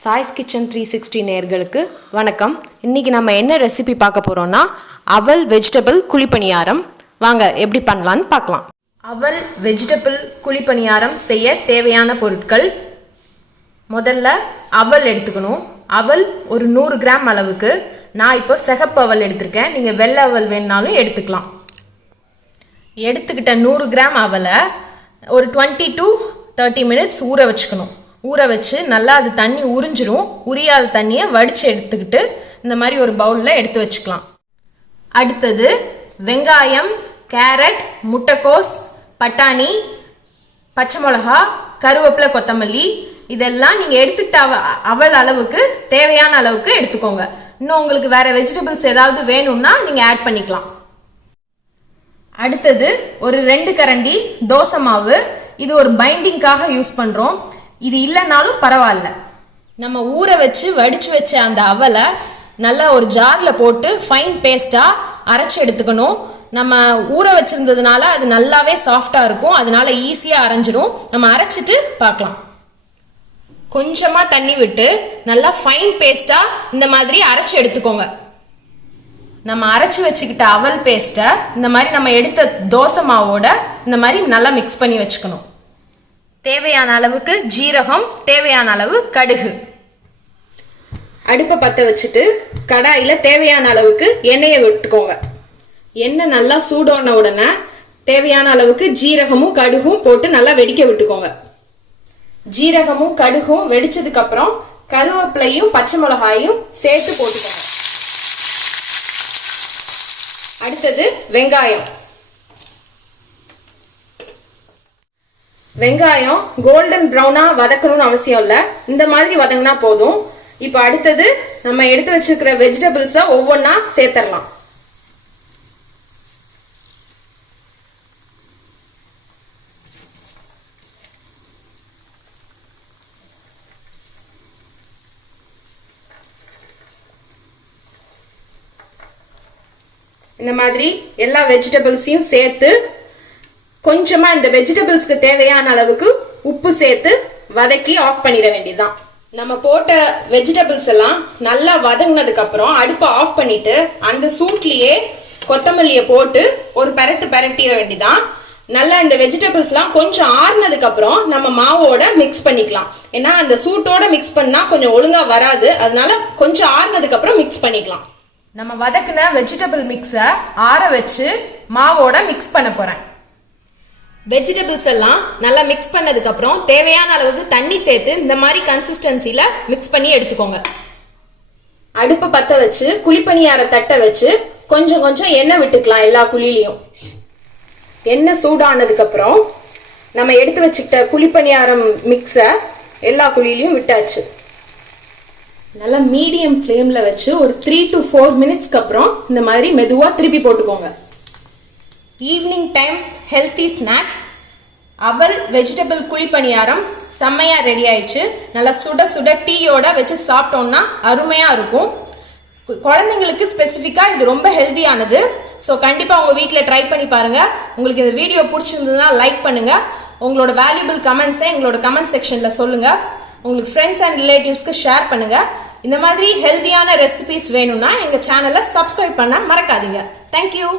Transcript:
Choice kitchen 360 நேயர்களுக்கு வணக்கம். இன்னைக்கு நம்ம என்ன ரெசிபி பார்க்க போறோம்னா அவல் வெஜிடபிள் குழிப்பணியாரம். வாங்க எப்படி பண்ணலாம்னு பார்க்கலாம். அவல் வெஜிடபிள் குழிப்பணியாரம் செய்ய தேவையான பொருட்கள். முதல்ல அவல் எடுத்துக்கணும். அவல் ஒரு 100 கிராம் அளவுக்கு. நான் இப்போ சிகப்பு அவல் எடுத்திருக்கேன். நீங்கள் வெள்ளை அவல் வேணுனாலும் எடுத்துக்கலாம். எடுத்துக்கிட்ட 100 கிராம் அவலை ஒரு 20 to 30 மினிட்ஸ் ஊற வச்சுக்கணும். ஊற வச்சு நல்லா அது தண்ணி உறிஞ்சிரும். உரியாத தண்ணியை வடித்து எடுத்துக்கிட்டு இந்த மாதிரி ஒரு பவுலில் எடுத்து வச்சுக்கலாம். அடுத்தது வெங்காயம், கேரட், முட்டைக்கோஸ், பட்டாணி, பச்சை மிளகா, கருவேப்பிலை, கொத்தமல்லி இதெல்லாம் நீங்கள் எடுத்துக்கிட்ட அவல் அளவுக்கு தேவையான அளவுக்கு எடுத்துக்கோங்க. இன்னும் உங்களுக்கு வேறு வெஜிடபிள்ஸ் ஏதாவது வேணும்னா நீங்கள் ஆட் பண்ணிக்கலாம். அடுத்தது ஒரு 2 கரண்டி தோசை மாவு. இது ஒரு பைண்டிங்காக யூஸ் பண்ணுறோம். இது இல்லைனாலும் பரவாயில்ல. நம்ம ஊற வச்சு வடித்து வச்ச அந்த அவலை நல்லா ஒரு ஜாரில் போட்டு ஃபைன் பேஸ்ட்டாக அரைச்சி எடுத்துக்கணும். நம்ம ஊற வச்சுருந்ததுனால அது நல்லாவே சாஃப்டாக இருக்கும். அதனால ஈஸியாக அரைஞ்சிடும். நம்ம அரைச்சிட்டு பார்க்கலாம். கொஞ்சமாக தண்ணி விட்டு நல்லா ஃபைன் பேஸ்ட்டாக இந்த மாதிரி அரைச்சி எடுத்துக்கோங்க. நம்ம அரைச்சி வச்சுக்கிட்ட அவல் பேஸ்ட்டை இந்த மாதிரி நம்ம எடுத்த தோசை மாவோட இந்த மாதிரி நல்லா மிக்ஸ் பண்ணி வச்சுக்கணும். தேவையான அளவுக்கு ஜீரகம், தேவையான அளவு கடுகு. அடுப்பை பற்ற வச்சுட்டு கடாயில் தேவையான அளவுக்கு எண்ணெயை விட்டுக்கோங்க. எண்ணெய் நல்லா சூடான உடனே தேவையான அளவுக்கு ஜீரகமும் கடுகும் போட்டு நல்லா வெடிக்க விட்டுக்கோங்க. ஜீரகமும் கடுகும் வெடிச்சதுக்கு அப்புறம் கருவேப்பிலையும் பச்சை மிளகாயும் சேர்த்து போட்டுக்கோங்க. அடுத்தது வெங்காயம். வெங்காயம் கோல்டன் ப்ரௌனா வதக்கணும்னு அவசியம் இல்லை. இந்த மாதிரி வதங்கினா போதும். இப்போ அடுத்தது நம்ம எடுத்து வச்சிருக்கிற வெஜிடபிள்ஸை ஒவ்வொன்றா சேர்த்துடலாம். இந்த மாதிரி எல்லா வெஜிடபிள்ஸையும் சேர்த்து கொஞ்சமா இந்த வெஜிடபிள்ஸ்க்கு தேவையான அளவுக்கு உப்பு சேர்த்து வதக்கி ஆஃப் பண்ணிட வேண்டியதுதான். நம்ம போட்ட வெஜிடபிள்ஸ் எல்லாம் நல்லா வதங்கினதுக்கு அப்புறம் அடுப்பை ஆஃப் பண்ணிட்டு அந்த சூட்லயே கொத்தமல்லியை போட்டு ஒரு பரட்டிட வேண்டியதான். நல்லா இந்த வெஜிடபிள்ஸ்லாம் கொஞ்சம் ஆறுனதுக்கு அப்புறம் நம்ம மாவோட மிக்ஸ் பண்ணிக்கலாம். ஏன்னா அந்த சூட்டோட மிக்ஸ் பண்ணா கொஞ்சம் ஒழுங்கா வராது. அதனால கொஞ்சம் ஆறுனதுக்கு அப்புறம் மிக்ஸ் பண்ணிக்கலாம். நம்ம வதக்குன வெஜிடபிள் மிக்ஸை ஆற வச்சு மாவோட மிக்ஸ் பண்ண போறேன். வெஜிடபிள்ஸ் எல்லாம் நல்லா மிக்ஸ் பண்ணதுக்கு அப்புறம் தேவையான அளவுக்கு தண்ணி சேர்த்து இந்த மாதிரி கன்சிஸ்டன்சில மிக்ஸ் பண்ணி எடுத்துக்கோங்க. அடுப்பை பற்ற வச்சு குழிப்பணியார தட்டை வச்சு கொஞ்சம் கொஞ்சம் எண்ணெய் விட்டுக்கலாம். எல்லா குழிலையும் எண்ணெய் சூடானதுக்கு அப்புறம் நம்ம எடுத்து வச்சுக்கிட்ட குழிப்பணியாரம் மிக்ஸை எல்லா குழிலையும் விட்டாச்சு. நல்லா மீடியம் ஃப்ளேம்ல வச்சு ஒரு 3 to 4 மினிட்ஸ்க்கு அப்புறம் இந்த மாதிரி மெதுவாக திருப்பி போட்டுக்கோங்க. ஈவினிங் டைம் ஹெல்த்தி ஸ்நாக் அவல் வெஜிடபிள் குழிப்பணியாரம் செம்மையாக ரெடி ஆயிடுச்சு. நல்லா சுட சுட டீயோட வச்சு சாப்பிட்டோம்னா அருமையாக இருக்கும். குழந்தைங்களுக்கு ஸ்பெசிஃபிக்காக இது ரொம்ப ஹெல்த்தியானது. ஸோ கண்டிப்பாக உங்கள் வீட்டில் ட்ரை பண்ணி பாருங்கள். உங்களுக்கு இந்த வீடியோ பிடிச்சிருந்ததுன்னா லைக் பண்ணுங்கள். உங்களோட வேல்யூபிள் கமெண்ட்ஸை எங்களோட கமெண்ட் செக்ஷனில் சொல்லுங்கள். உங்களுக்கு ஃப்ரெண்ட்ஸ் அண்ட் ரிலேட்டிவ்ஸ்க்கு ஷேர் பண்ணுங்கள். இந்த மாதிரி ஹெல்த்தியான ரெசிபிஸ் வேணும்னா எங்கள் சேனலை சப்ஸ்கிரைப் பண்ண மறக்காதீங்க. தேங்க்யூ.